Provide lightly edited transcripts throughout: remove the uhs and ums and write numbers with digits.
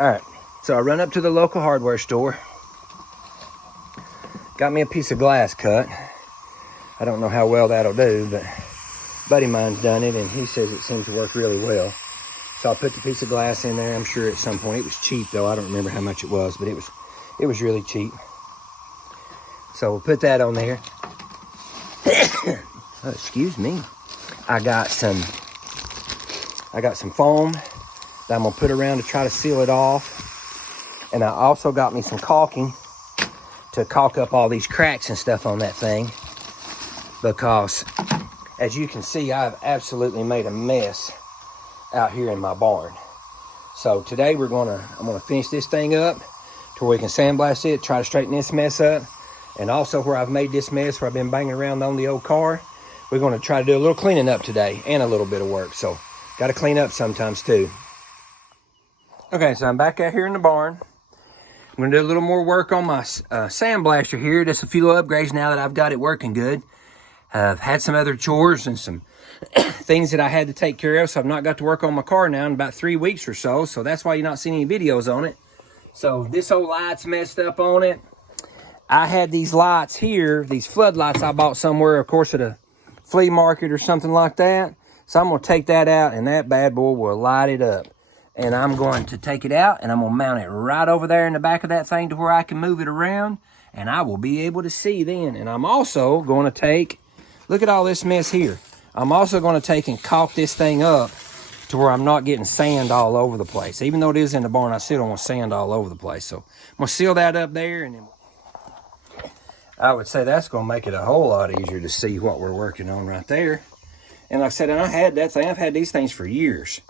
All right, so I run up to the local hardware store. Got me a piece of glass cut. I don't know how well that'll do, but a buddy of mine's done it, and he says it seems to work really well. So I put the piece of glass in there. I'm sure at some point, it was cheap though. I don't remember how much it was, but it was really cheap. So we'll put that on there. Oh, excuse me. I got some foam that I'm gonna put around to try to seal it off. And I also got me some caulking to caulk up all these cracks and stuff on that thing, because as you can see, I've absolutely made a mess out here in my barn. So today I'm gonna finish this thing up to where we can sandblast it, try to straighten this mess up. And also where I've made this mess, where I've been banging around on the old car, we're going to try to do a little cleaning up today and a little bit of work. So got to clean up sometimes too. Okay, so I'm back out here in the barn. I'm going to do a little more work on my Sandblaster here. Just a few little upgrades now that I've got it working good. I've had some other chores and some things that I had to take care of, so I've not got to work on my car now in about 3 weeks or so. So that's why you're not seeing any videos on it. So this old light's messed up on it. I had these lights here, these floodlights I bought somewhere, of course, at a flea market or something like that. So I'm going to take that out, and that bad boy will light it up. And I'm going to take it out, and I'm going to mount it right over there in the back of that thing to where I can move it around, and I will be able to see then. And I'm also going to take, look at all this mess here. I'm also going to take and caulk this thing up to where I'm not getting sand all over the place. Even though it is in the barn, I still don't want sand all over the place. So I'm going to seal that up there, and then I would say that's going to make it a whole lot easier to see what we're working on right there. And like I said, I had that thing. I've had these things for years.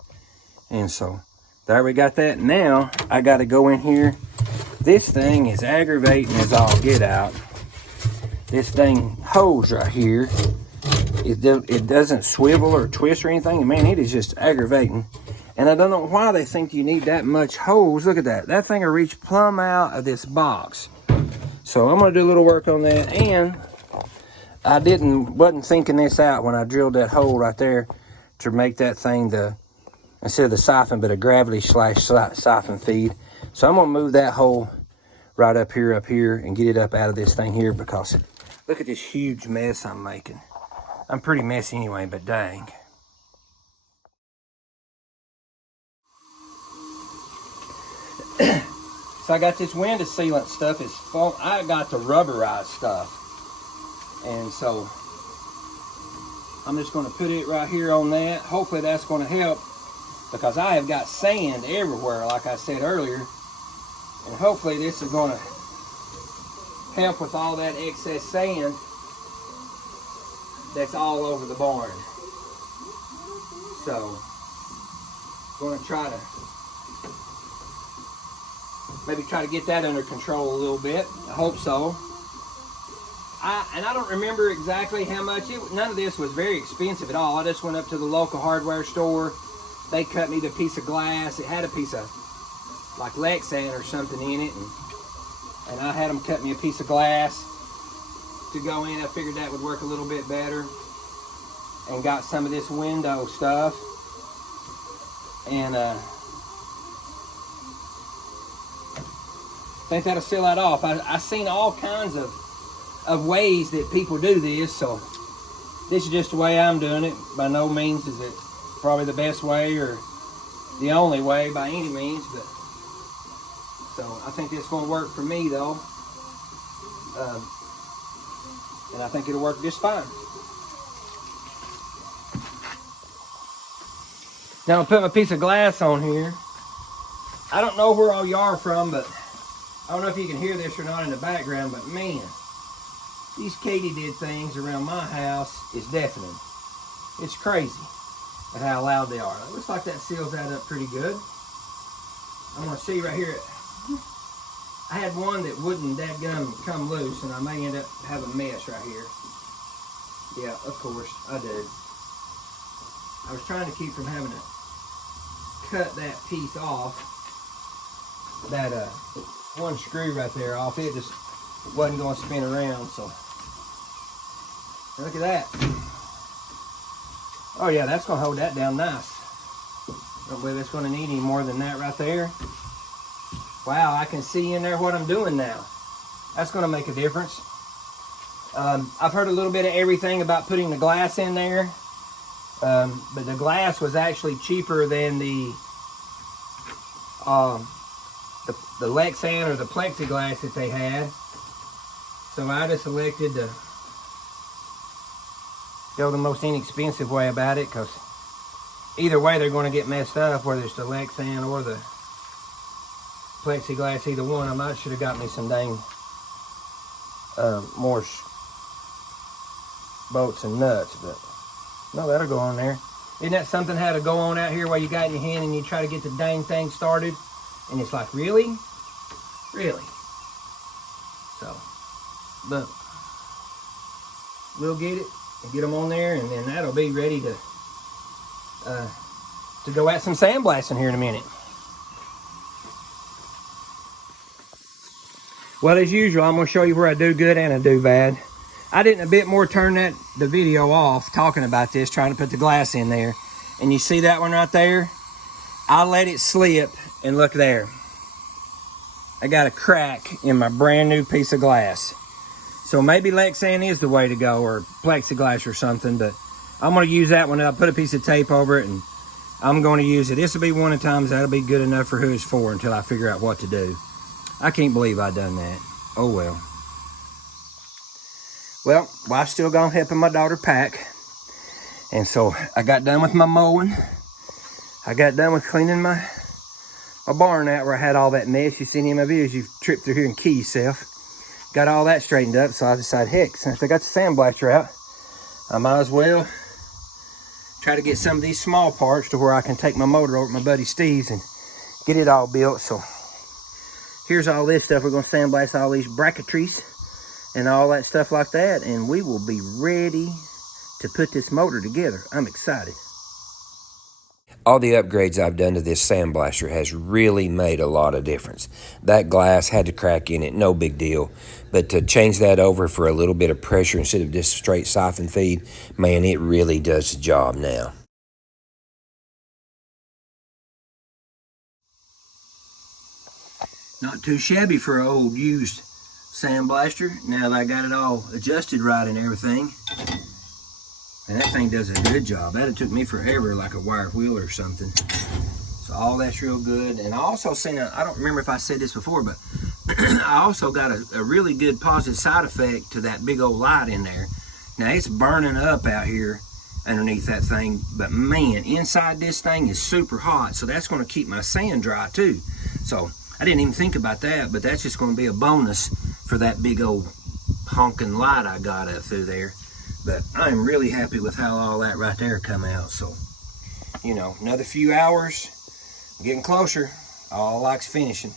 And so there we got that. Now I got to go in here. This thing is aggravating as all get out. This dang hose right here, it doesn't swivel or twist or anything. And man, it is just aggravating. And I don't know why they think you need that much hose. Look at that. That thing will reach plumb out of this box. So I'm going to do a little work on that, and I wasn't thinking this out when I drilled that hole right there to make that thing instead of the siphon, but a gravity / siphon feed. So I'm going to move that hole right up here, and get it up out of this thing here, because look at this huge mess I'm making. I'm pretty messy anyway, but dang. So I got this window sealant stuff. I got the rubberized stuff. And so I'm just going to put it right here on that. Hopefully that's going to help, because I have got sand everywhere, like I said earlier. And hopefully this is going to help with all that excess sand that's all over the barn. So I'm going to try to maybe try to get that under control a little bit. I hope so. I don't remember exactly how much. None of this was very expensive at all. I just went up to the local hardware store. They cut me the piece of glass. It had a piece of like Lexan or something in it. And I had them cut me a piece of glass to go in. I figured that would work a little bit better. And got some of this window stuff. And I think that'll seal that off. I've seen all kinds of ways that people do this, so this is just the way I'm doing it. By no means is it probably the best way or the only way by any means, but so I think this is going to work for me though, and I think it'll work just fine. Now I'll put my piece of glass on here. I don't know where all you are from, but I don't know if you can hear this or not in the background, but man, these katydid things around my house is deafening. It's crazy at how loud they are. It looks like that seals that up pretty good. I'm going to see right here. I had one that wouldn't dadgum come loose, and I may end up having a mess right here. Yeah, of course, I did. I was trying to keep from having to cut that piece off. That one screw right there off. It just wasn't going to spin around, so look at that. Oh yeah, that's going to hold that down nice. Don't believe it's going to need any more than that right there. Wow, I can see in there what I'm doing now. That's gonna make a difference. I've heard a little bit of everything about putting the glass in there, but the glass was actually cheaper than the Lexan or the plexiglass that they had. So I just elected to go the most inexpensive way about it, because either way they're going to get messed up, whether it's the Lexan or the plexiglass, either one. I might should have got me some dang more bolts and nuts, but no, that'll go on there. Isn't that something how to go on out here while you got in your hand and you try to get the dang thing started, and it's like, really? Really? So, but we'll get it and get them on there, and then that'll be ready to go at some sandblasting here in a minute. Well, as usual, I'm going to show you where I do good and I do bad. I didn't a bit more turn the video off talking about this, trying to put the glass in there. And you see that one right there? I let it slip, and look there. I got a crack in my brand new piece of glass. So maybe Lexan is the way to go, or plexiglass or something, but I'm going to use that one. I'll put a piece of tape over it, and I'm going to use it. This will be one of the times that'll be good enough for who it's for until I figure out what to do. I can't believe I done that. Oh well. Well, wife's still gone helping my daughter pack. And so I got done with my mowing. I got done with cleaning my barn out where I had all that mess. You've seen in my videos, you've tripped through here and key yourself. Got all that straightened up, so I decided, heck, since I got the Sandblaster out, I might as well try to get some of these small parts to where I can take my motor over to my buddy Steve's and get it all built. So here's all this stuff. We're going to sandblast all these bracketries and all that stuff like that, and we will be ready to put this motor together. I'm excited. All the upgrades I've done to this Sandblaster has really made a lot of difference. That glass had to crack in it, no big deal. But to change that over for a little bit of pressure instead of just straight siphon feed, man, it really does the job now. Not too shabby for an old used Sandblaster. Now that I got it all adjusted right and everything. And that thing does a good job. That took me forever, like a wire wheel or something. So all that's real good. And I also seen I don't remember if I said this before, but I also got a really good positive side effect to that big old light in there. Now it's burning up out here underneath that thing, but man, inside this thing is super hot. So that's going to keep my sand dry too. So I didn't even think about that, but that's just going to be a bonus for that big old honking light I got up through there. But I'm really happy with how all that right there come out. So, you know, another few hours, getting closer. All I like's finishing.